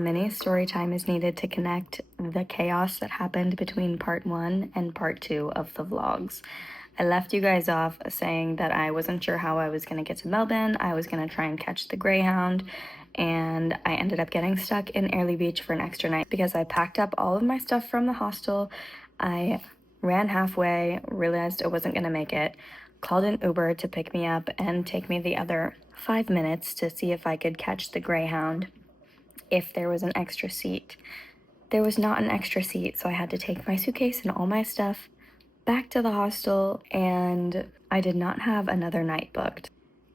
mini story time is needed to connect the chaos that happened between part 1 and part 2 of the vlogs. I left you guys off saying that I wasn't sure how I was going to get to Melbourne. I was going to try and catch the Greyhound, and I ended up getting stuck in Airlie Beach for an extra night because I packed up all of my stuff from the hostel. I ran halfway, realized I wasn't going to make it, called an Uber to pick me up and take me the other 5 minutes to see if I could catch the Greyhound if there was an extra seat. There was not an extra seat, so I had to take my suitcase and all my stuff back to the hostel, and I did not have another night booked.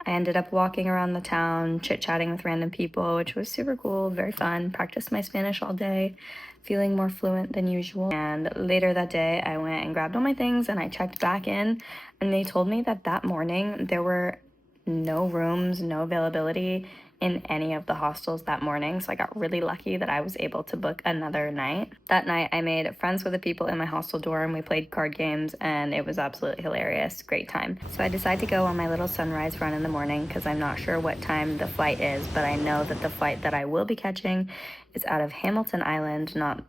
I ended up walking around the town, chit-chatting with random people, which was super cool, very fun. Practiced my Spanish all day, feeling more fluent than usual. And later that day, I went and grabbed all my things and I checked back in, and they told me that that morning there were no rooms, no availability in any of the hostels that morning. So I got really lucky that I was able to book another night. That night I made friends with the people in my hostel dorm. We played card games and it was absolutely hilarious. Great time. So I decided to go on my little sunrise run in the morning because I'm not sure what time the flight is, but I know that the flight that I will be catching is out of Hamilton Island, not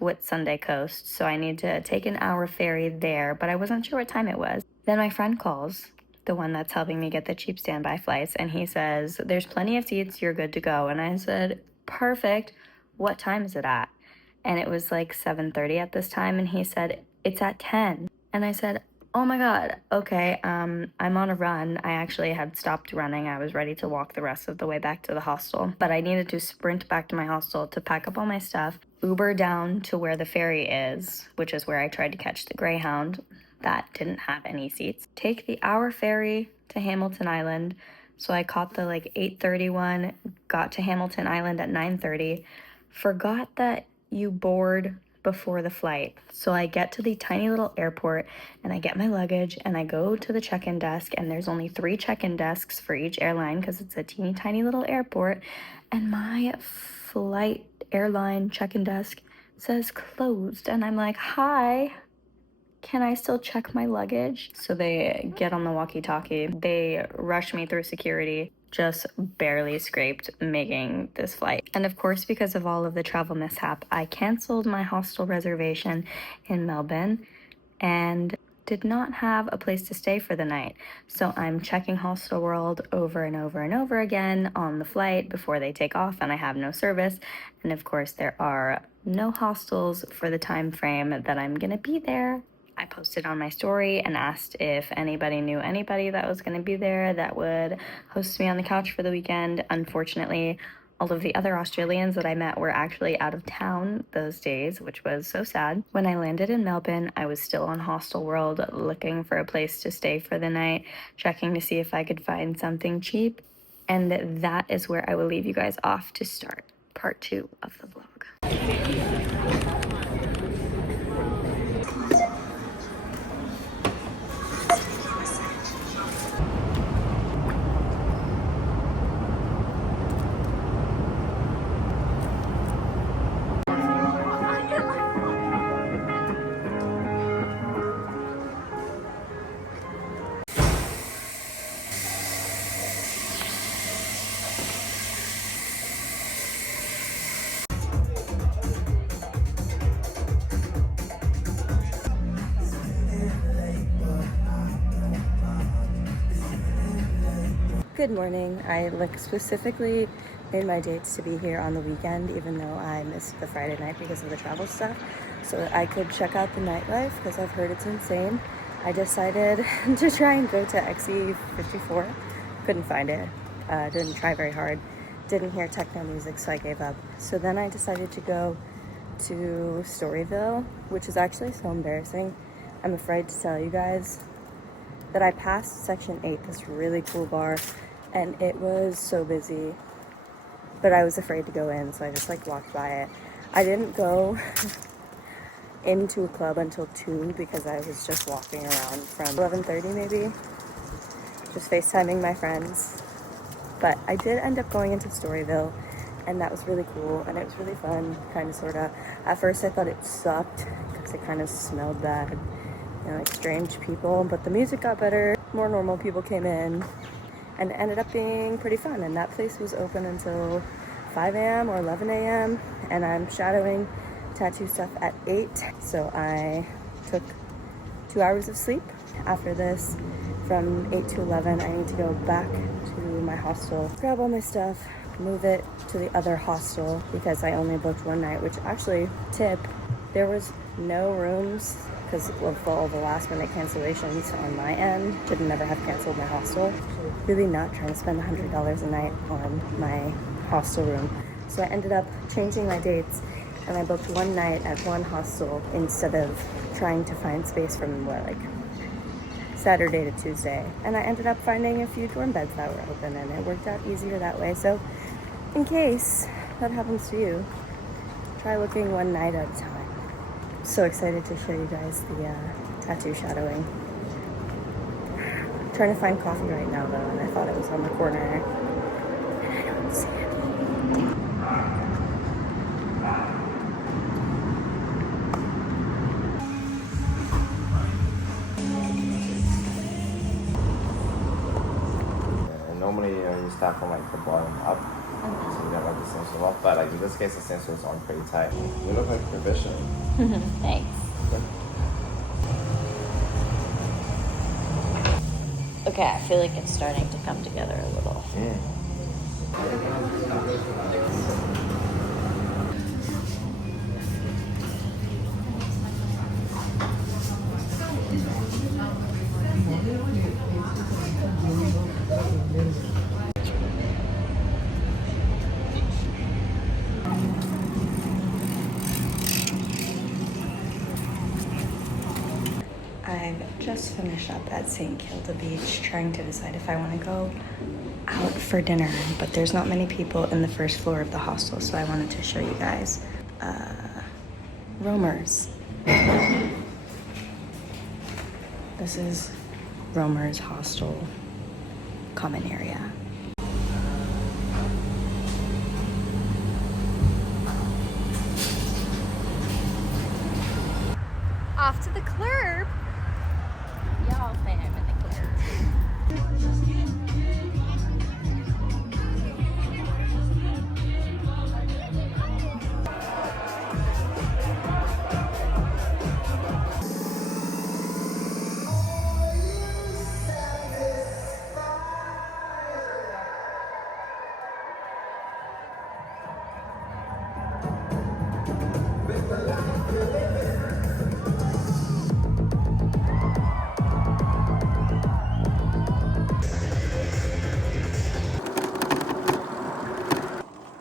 Whitsunday Coast. So I need to take an hour ferry there, but I wasn't sure what time it was. Then my friend calls, the one that's helping me get the cheap standby flights, and he says, there's plenty of seats, you're good to go. And I said, perfect, what time is it at? And it was like 7:30 at this time, and he said, it's at 10. And I said, oh my god, okay, I'm on a run. I actually had stopped running. I was ready to walk the rest of the way back to the hostel, but I needed to sprint back to my hostel to pack up all my stuff, Uber down to where the ferry is, which is where I tried to catch the Greyhound. That didn't have any seats. Take the hour ferry to Hamilton Island. So I caught the 8:30 one, got to Hamilton Island at 9:30, forgot that you board before the flight. So I get to the tiny little airport and I get my luggage and I go to the check-in desk, and there's only 3 check-in desks for each airline because it's a teeny tiny little airport, and my flight airline check-in desk says closed, and I'm like, hi, can I still check my luggage? So they get on the walkie-talkie. They rush me through security, just barely scraped making this flight. And of course, because of all of the travel mishap, I canceled my hostel reservation in Melbourne and did not have a place to stay for the night. So I'm checking Hostel World over and over and over again on the flight before they take off, and I have no service. And of course, there are no hostels for the time frame that I'm gonna be there. I posted on my story and asked if anybody knew anybody that was going to be there that would host me on the couch for the weekend. Unfortunately, all of the other Australians that I met were actually out of town those days, which was so sad. When I landed in Melbourne, I was still on Hostel World looking for a place to stay for the night, checking to see if I could find something cheap. And that is where I will leave you guys off to start part 2 of the vlog. Good morning. I specifically made my dates to be here on the weekend, even though I missed the Friday night because of the travel stuff, so that I could check out the nightlife because I've heard it's insane. I decided to try and go to XE54. Couldn't find it. Didn't try very hard. Didn't hear techno music, so I gave up. So then I decided to go to Storyville, which is actually so embarrassing. I'm afraid to tell you guys that I passed Section 8, this really cool bar, and it was so busy, but I was afraid to go in, so I just walked by it. I didn't go into a club until 2 because I was just walking around from 11:30 maybe, just FaceTiming my friends. But I did end up going into Storyville, and that was really cool, and it was really fun, kind of, sort of. At first I thought it sucked because it kind of smelled bad, strange people, but the music got better, more normal people came in, and it ended up being pretty fun. And that place was open until 5 a.m. or 11 a.m. and I'm shadowing tattoo stuff at 8. So I took 2 hours of sleep. After this, from 8 to 11, I need to go back to my hostel, grab all my stuff, move it to the other hostel because I only booked one night, which actually, tip, there was no rooms because of all the last minute cancellations on my end. Should never have canceled my hostel. Really not trying to spend $100 a night on my hostel room. So I ended up changing my dates and I booked one night at one hostel instead of trying to find space from Saturday to Tuesday. And I ended up finding a few dorm beds that were open and it worked out easier that way. So in case that happens to you, try looking one night at a time. So excited to show you guys the tattoo shadowing. I'm trying to find coffee right now though, and I thought it was on the corner and I don't see it. Normally, you start from the bottom up, so you got the stencil up. But in this case, the stencil is on pretty tight. You look like professional. Thanks. Okay, I feel like it's starting to come together a little. I've just finished up at St. Kilda Beach trying to decide if I want to go out for dinner, but there's not many people in the first floor of the hostel, so I wanted to show you guys Romer's. This is Romer's hostel common area. Off to the club. Y'all fam in the club.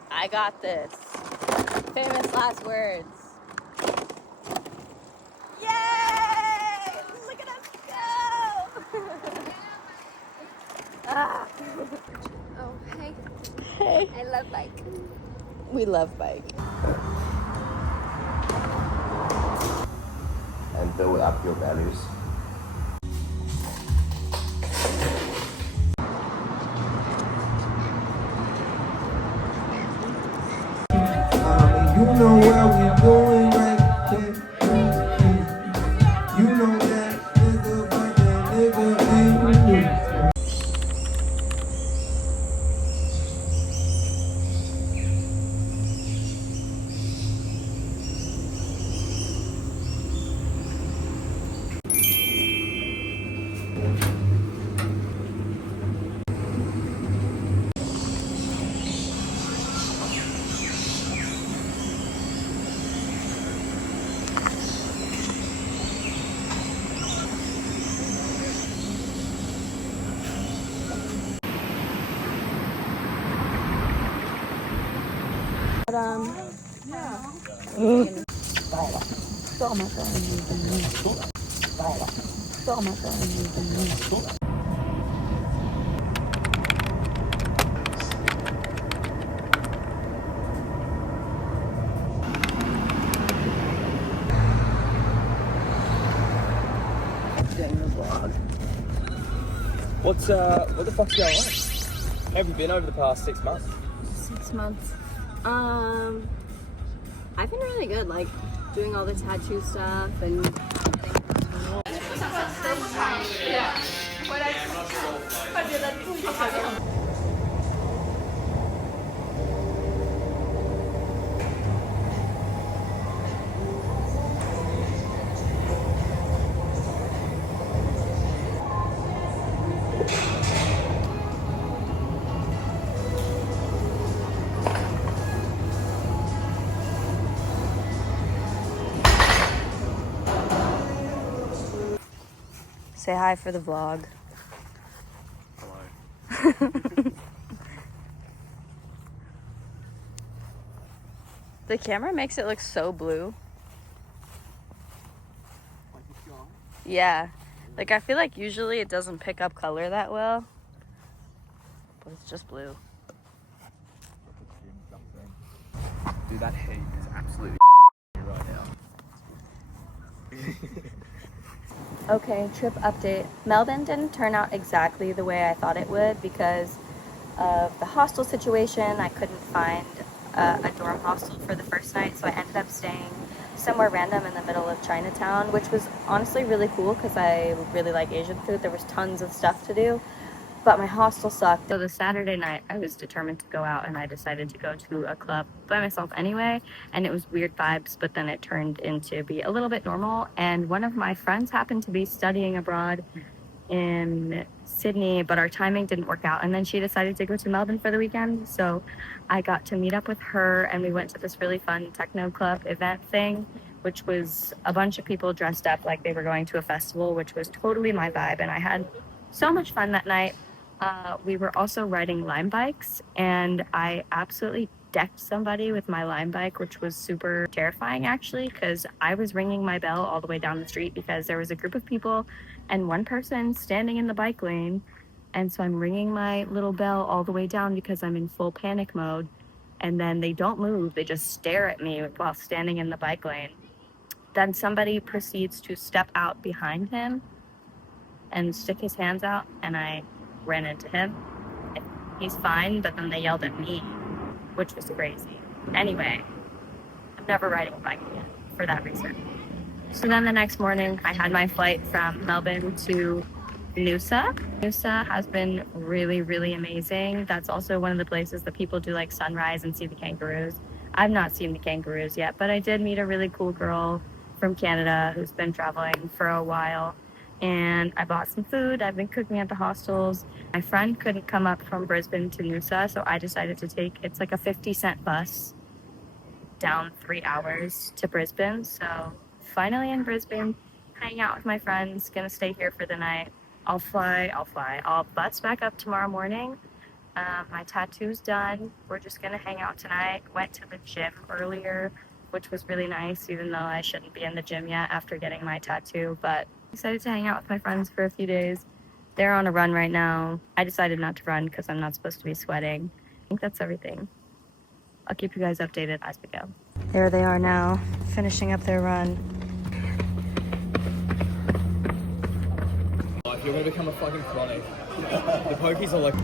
I got this. Famous last words. Yay! Look at us go! Ah. Oh, hey. Hey. I love bike. We love bike. And build up your values. You know where we going right there. You know that nigga, but that nigga ain't you. What the fuck's going on? How have you been over the past 6 months? 6 months. I've been really good, like doing all the tattoo stuff and Say hi for the vlog. Hello. The camera makes it look so blue. Like a sky? Yeah. Like, I feel like usually it doesn't pick up color that well. But it's just blue. Dude, that heat is absolutely right now. Okay, trip update. Melbourne didn't turn out exactly the way I thought it would because of the hostel situation. I couldn't find a dorm hostel for the first night, so I ended up staying somewhere random in the middle of Chinatown, which was honestly really cool because I really like Asian food. There was tons of stuff to do, but my hostel sucked. So the Saturday night, I was determined to go out, and I decided to go to a club by myself anyway, and it was weird vibes, but then it turned into be a little bit normal, and one of my friends happened to be studying abroad in Sydney, but our timing didn't work out, and then she decided to go to Melbourne for the weekend, so I got to meet up with her, and we went to this really fun techno club event thing, which was a bunch of people dressed up like they were going to a festival, which was totally my vibe, and I had so much fun that night. We were also riding Lime bikes, and I absolutely decked somebody with my Lime bike, which was super terrifying actually, because I was ringing my bell all the way down the street because there was a group of people and one person standing in the bike lane, and so I'm ringing my little bell all the way down because I'm in full panic mode, and then they don't move, they just stare at me while standing in the bike lane. Then somebody proceeds to step out behind him and stick his hands out, and I ran into him. He's fine, but then they yelled at me, which was crazy. Anyway, I'm never riding a bike again for that reason. So then the next morning, I had my flight from Melbourne to Noosa. Noosa has been really, really amazing. That's also one of the places that people do like sunrise and see the kangaroos. I've not seen the kangaroos yet, but I did meet a really cool girl from Canada who's been traveling for a while. And I bought some food. I've been cooking at the hostels. My friend couldn't come up from Brisbane to Noosa, so I decided to take, it's like a 50-cent bus down 3 hours to Brisbane. So finally in Brisbane, hang out with my friends, gonna stay here for the night. I'll fly. I'll bus back up tomorrow morning. My tattoo's done. We're just gonna hang out tonight. Went to the gym earlier, which was really nice, even though I shouldn't be in the gym yet after getting my tattoo, but decided to hang out with my friends for a few days. They're on a run right now. I decided not to run because I'm not supposed to be sweating. I think that's everything. I'll keep you guys updated as we go. There they are now, finishing up their run. If you're gonna become a fucking chronic, the pokies are like...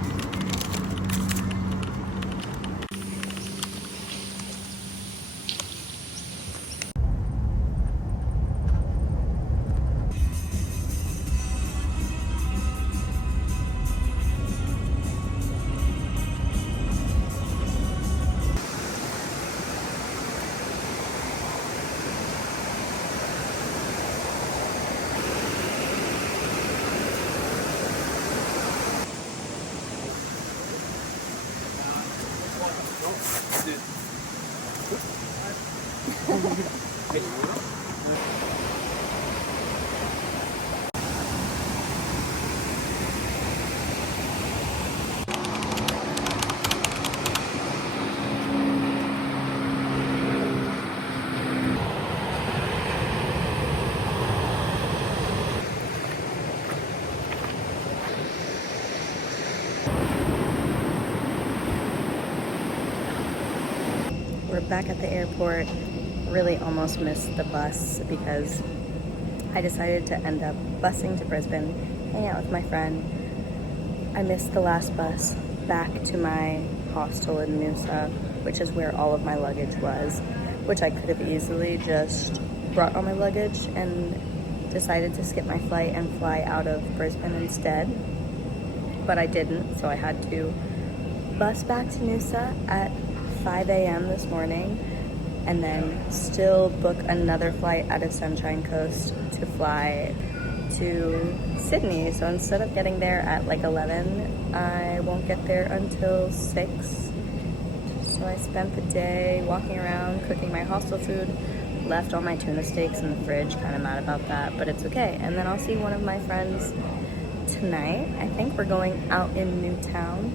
We're back at the airport. Really almost missed the bus because I decided to end up busing to Brisbane, hang out with my friend. I missed the last bus back to my hostel in Noosa, which is where all of my luggage was, which I could have easily just brought all my luggage and decided to skip my flight and fly out of Brisbane instead. But I didn't, so I had to bus back to Noosa at 5 a.m. this morning, and then still book another flight out of Sunshine Coast to fly to Sydney. So instead of getting there at like 11, I won't get there until 6. So I spent the day walking around, cooking my hostel food, left all my tuna steaks in the fridge, kind of mad about that, but it's okay. And then I'll see one of my friends tonight. I think we're going out in Newtown,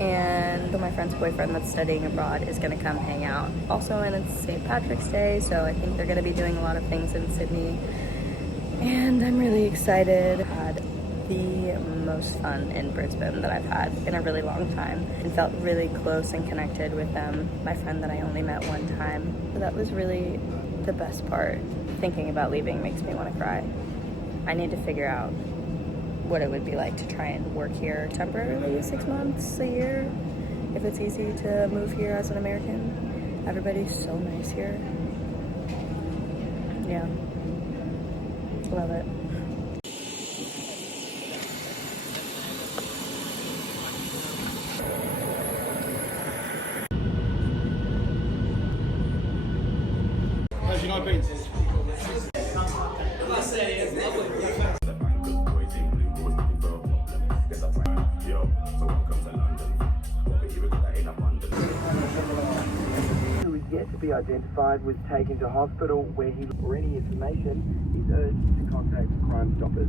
and my friend's boyfriend that's studying abroad is going to come hang out. Also, and it's St. Patrick's Day, so I think they're going to be doing a lot of things in Sydney, and I'm really excited. I had the most fun in Brisbane that I've had in a really long time, and felt really close and connected with them, my friend that I only met one time. So that was really the best part. Thinking about leaving makes me want to cry. I need to figure out what it would be like to try and work here temporarily, 6 months, a year, if it's easy to move here as an American. Everybody's so nice here. Yeah, love it. How's your night been? Who is yet to be identified was taken to hospital where he, for any information, is urged to contact Crime Stoppers.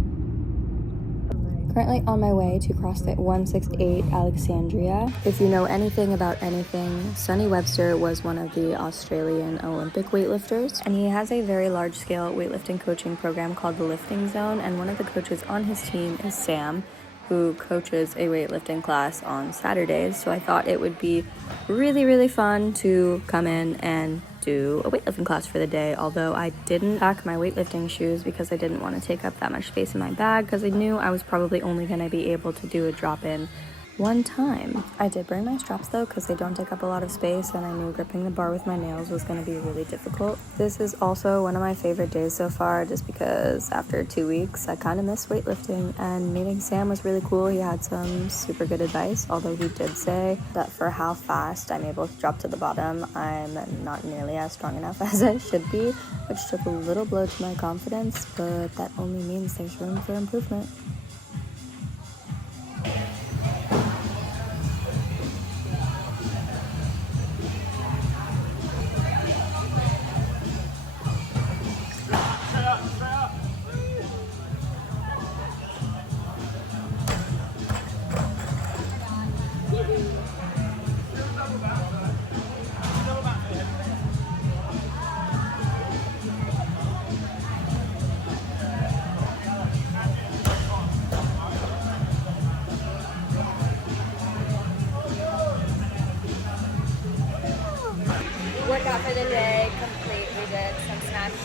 Currently on my way to CrossFit 168 Alexandria. If you know anything about anything, Sonny Webster was one of the Australian Olympic weightlifters, and he has a very large-scale weightlifting coaching program called the Lifting Zone, and one of the coaches on his team is Sam, who coaches a weightlifting class on Saturdays. So I thought it would be really, really fun to come in and do a weightlifting class for the day, although I didn't pack my weightlifting shoes because I didn't want to take up that much space in my bag, because I knew I was probably only going to be able to do a drop-in one time. I did bring my straps though, because they don't take up a lot of space, and I knew gripping the bar with my nails was going to be really difficult. This is also one of my favorite days so far, just because after 2 weeks I kind of missed weightlifting, and meeting Sam was really cool. He had some super good advice, although he did say that for how fast I'm able to drop to the bottom, I'm not nearly as strong enough as I should be, which took a little blow to my confidence, but that only means there's room for improvement. Workout for the day complete. We did some snatch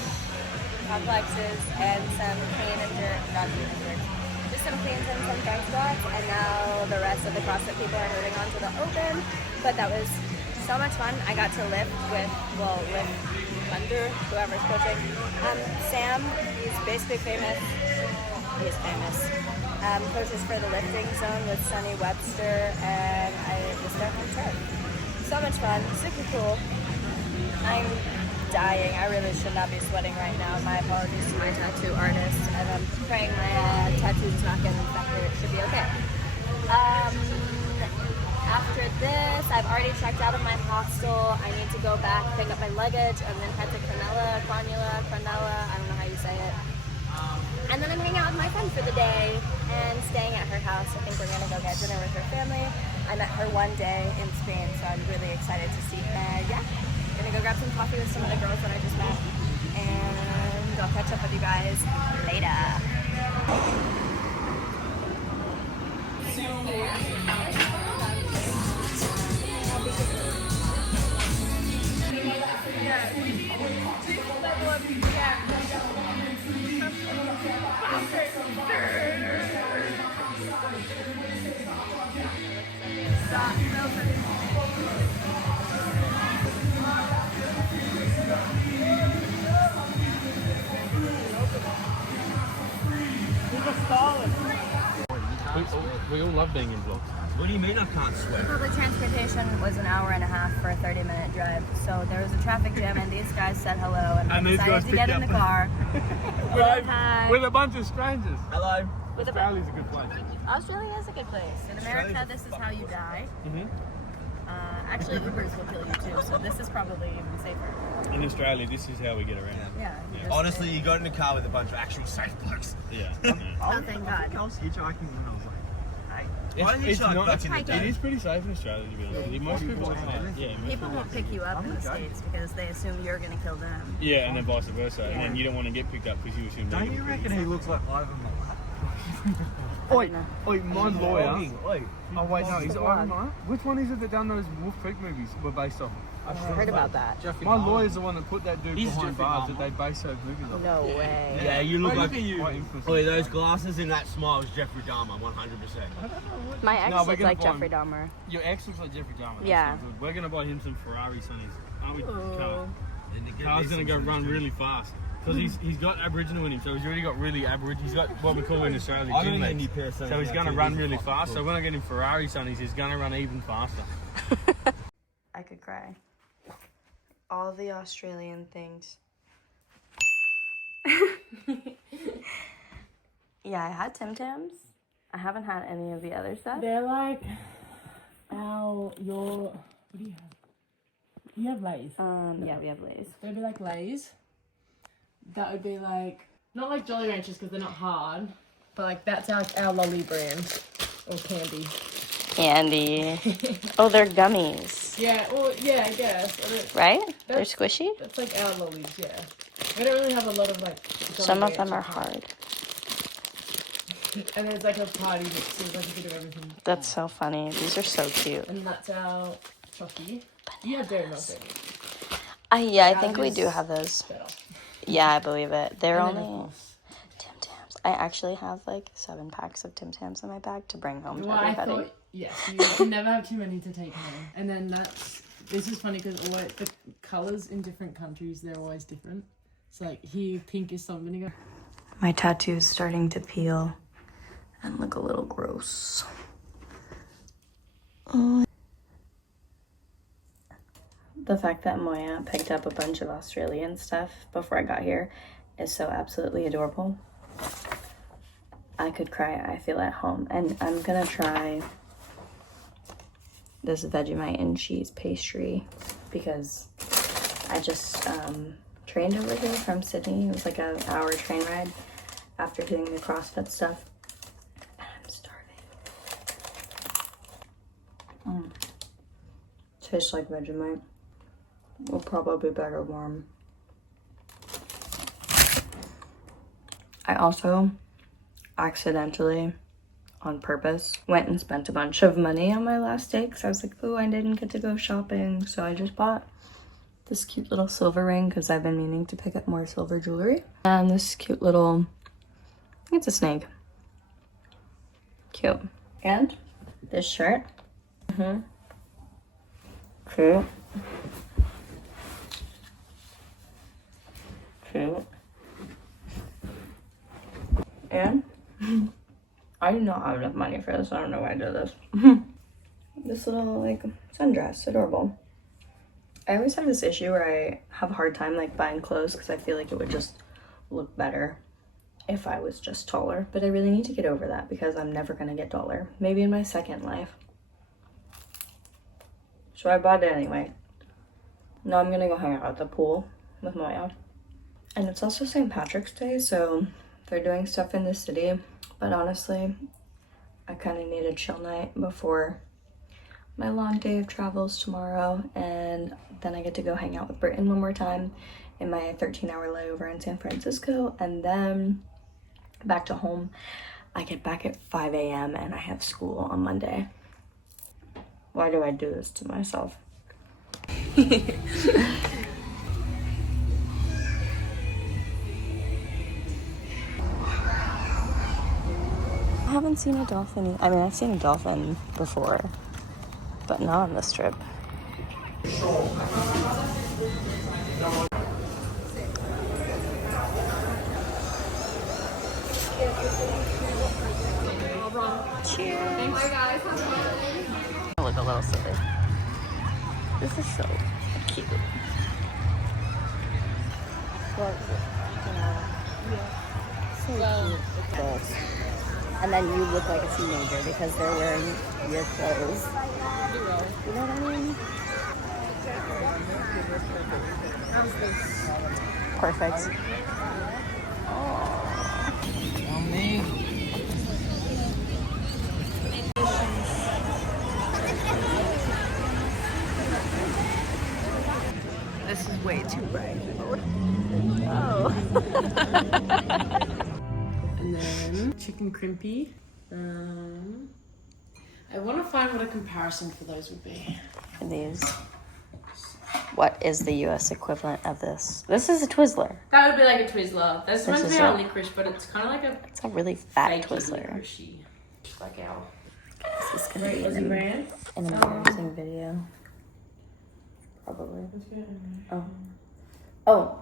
complexes and some clean and jerk, not clean and jerk, just some cleans and some front squats, and now the rest of the CrossFit people are moving on to the open, but that was so much fun. I got to lift with, lift under whoever's coaching. Sam, he's basically famous. He's famous. Coaches for the Lifting Zone with Sonny Webster, and I was there for a trip. So much fun, super cool. I'm dying. I really should not be sweating right now. My apologies to my tattoo artist, and I'm praying my tattoo's not getting infected. It should be okay. After this, I've already checked out of my hostel. I need to go back, pick up my luggage, and then head to Cronulla, I don't know how you say it. And then I'm hanging out with my friend for the day and staying at her house. I think we're gonna go get dinner with her family. I met her one day in Spain, so I'm really excited to see her. Yeah, gonna go grab some coffee with some of the girls that I just met, and I'll catch up with you guys later. We all love being in vlogs. What do you mean I can't sweat? Public transportation was an hour and a half for a 30-minute drive, so there was a traffic jam, and these guys said hello, and I decided to get in the car. Hi. With a bunch of strangers. Hello. With Australia's a good place. Australia is a good place. In America, this is how you die. Actually, Ubers will kill you too, so this is probably even safer. In Australia, this is how we get around. Yeah. Honestly, you got in a car with a bunch of actual safe blokes. Yeah. Oh, thank God. I was hitchhiking when I was like, hey. It's not, back in the it day? is pretty safe in Australia, to be honest. Most people are, People won't pick you up in the States because they assume you're going to kill them. yeah, and then vice versa. And then you don't want to get picked up because you assume they're Don't going you to reckon he looks like Ivan Milat? Oi, my lawyer. Oh wait, no, he's Ivan Milat. Which one is it that done those Wolf Creek movies were based off? I heard about that. My lawyer's the one that put that dude behind bars that they based those movies on. No way. Yeah, you look like you. Oi, those glasses and that smile is Jeffrey Dahmer, 100%. My ex No, we're looks gonna like buy Jeffrey Dahmer. Your ex looks like Jeffrey Dahmer. That's Yeah. so good. We're going to buy him some Ferrari Sonnies, aren't we, Carl? Then Carl's going to go run really fast. Because he's got Aboriginal in him, so he's already got really Aboriginal. He's got what we call in Australia gym legs. So he's going to run really fast. So when I get him Ferrari Sonnies, he's going to run even faster. I could cry. All the Australian things. Yeah, I had Tim Tams. I haven't had any of the other stuff. They're like what do you have? You have Lay's. Yeah, we have Lay's. They'd be like Lay's. That would be like, not like Jolly Ranchers because they're not hard, but like that's our lolly brand or candy. Candy. Oh, they're gummies. Yeah, well, yeah, I guess. Right? They're That's- squishy? That's like our lollies, yeah. We don't really have a lot of like Jolly Some of them Rancher are kind. hard. And there's like a party mix, so there's like a bit of everything. That's so funny. These are so cute. And that's our chocky. You have dairy milk, don't you? Yeah, I think we do have those. Better. Yeah, I believe it. They're And then, of only course, Tim Tams. I actually have like 7 packs of Tim Tams in my bag to bring home to well, I everybody. thought, yes, you can never have too many to take home. And then this is funny because the colours in different countries, they're always different. It's like here, pink is something. My tattoo's starting to peel and look a little gross. The fact that Moya picked up a bunch of Australian stuff before I got here is so absolutely adorable. I could cry. I feel at home. And I'm gonna try this Vegemite and cheese pastry because I just trained over here from Sydney. It was like an hour train ride after doing the CrossFit stuff. And I'm starving. Tastes like Vegemite. Will probably be better warm. I also accidentally, on purpose, went and spent a bunch of money on my last day because I was like, oh, I didn't get to go shopping. So I just bought this cute little silver ring because I've been meaning to pick up more silver jewelry. And this cute little, I think it's a snake. Cute. And this shirt. Cute. Cute. And I do not have enough money for this. I don't know why I did this. This little like sundress, adorable. I always have this issue where I have a hard time like buying clothes because I feel like it would just look better if I was just taller. But I really need to get over that because I'm never gonna get taller. Maybe in my second life. So I bought it anyway. Now I'm gonna go hang out at the pool with Maya. And it's also St. Patrick's Day, so they're doing stuff in the city. But honestly, I kind of need a chill night before my long day of travels tomorrow. And then I get to go hang out with Britton one more time in my 13-hour layover in San Francisco. And then back to home. I get back at 5 a.m. and I have school on Monday. Why do I do this to myself? I haven't seen a dolphin. I mean, I've seen a dolphin before, but not on this trip. Cheers. Hi guys. I look a little silly. This is so cute. So cute. And then you look like a teenager because they're wearing your clothes. You know what I mean? is perfect. This is way too bright. Oh. And then chicken crimpy. I want to find what a comparison for those would be. These. What is the US equivalent of this? This is a Twizzler. That would be like a Twizzler. This reminds is me of a- licorice, but it's kind of like a It's a really fat fakey Twizzler. licoricey. Like our This is gonna be Aussie an brand. embarrassing video. Probably. Oh,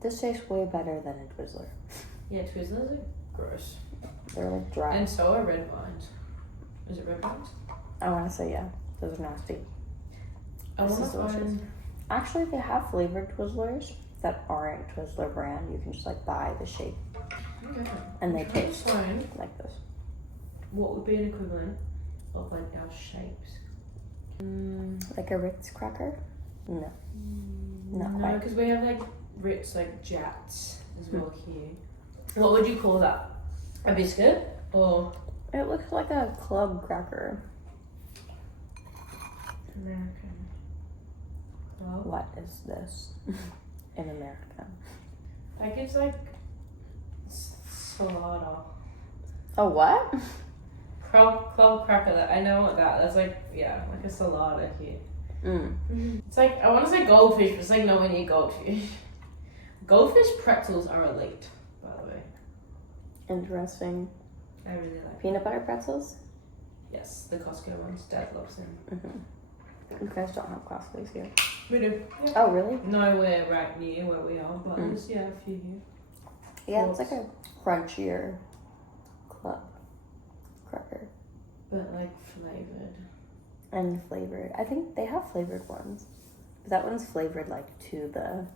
this tastes way better than a Twizzler. Yeah, Twizzlers are gross. They're like dry. And so are red vines. Is it red vines? I want to say yeah. Those are nasty. I This want is to delicious. find. Actually, they have flavored Twizzlers that aren't Twizzler brand. You can just like buy the shape, Okay. and they I'm trying to taste find like this. what would be an equivalent of like our shapes. Like a Ritz cracker? No, not No, quite. because we have like Ritz, like Jats as well here. What would you call that? A biscuit or It looks like a club cracker. American? Well, What is this in America? that gives like salada. A what? Club cracker. That I know what that's like. Yeah, like a salada here. It's like I want to say goldfish, but it's like nowhere near goldfish. Goldfish pretzels are elite, by the way. Interesting. I really like. Peanut butter pretzels? Yes, the Costco ones. Dad loves them. You guys don't have Costco's here. We do. Yeah. Oh, really? Nowhere right near where we are, but there's a few here. Yeah, it's like a crunchier club cracker. But like flavored. And flavored. I think they have flavored ones. But that one's flavored like to the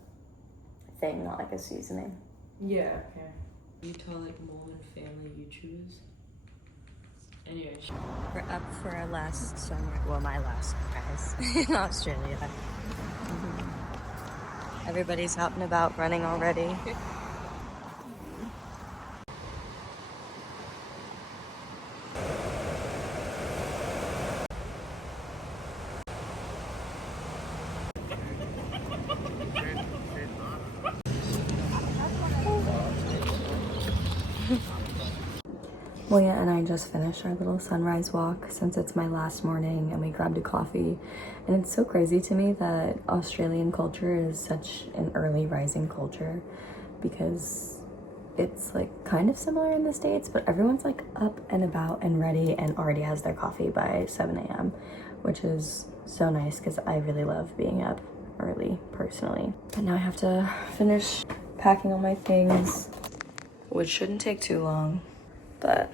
thing, not like a seasoning. Yeah, okay. Utah like Mormon family YouTubers. Anyway. We're up for our last summer. Well, my last, guys, in Australia. Everybody's out and about running already. Moya and I just finished our little sunrise walk since it's my last morning, and we grabbed a coffee. And it's so crazy to me that Australian culture is such an early rising culture, because it's like kind of similar in the States, but everyone's like up and about and ready and already has their coffee by 7 a.m, which is so nice because I really love being up early personally. But now I have to finish packing all my things, which shouldn't take too long. But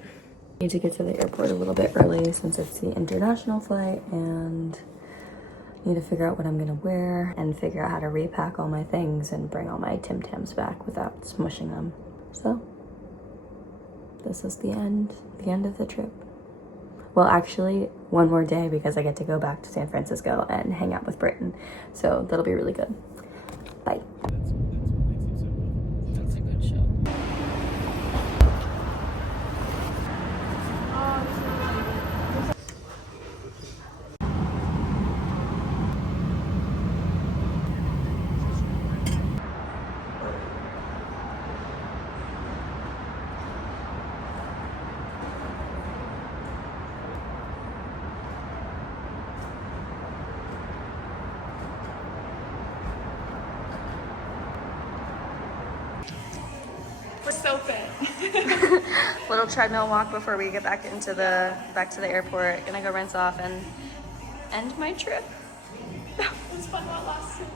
I need to get to the airport a little bit early since it's the international flight, and need to figure out what I'm gonna wear and figure out how to repack all my things and bring all my Tim Tams back without smushing them. So this is the end of the trip. Well, actually, one more day because I get to go back to San Francisco and hang out with Britton. So that'll be really good. Bye. That's a good show. We're so fit. Little treadmill walk before we get back to the airport. Gonna go rinse off and end my trip. It was fun while it lasted.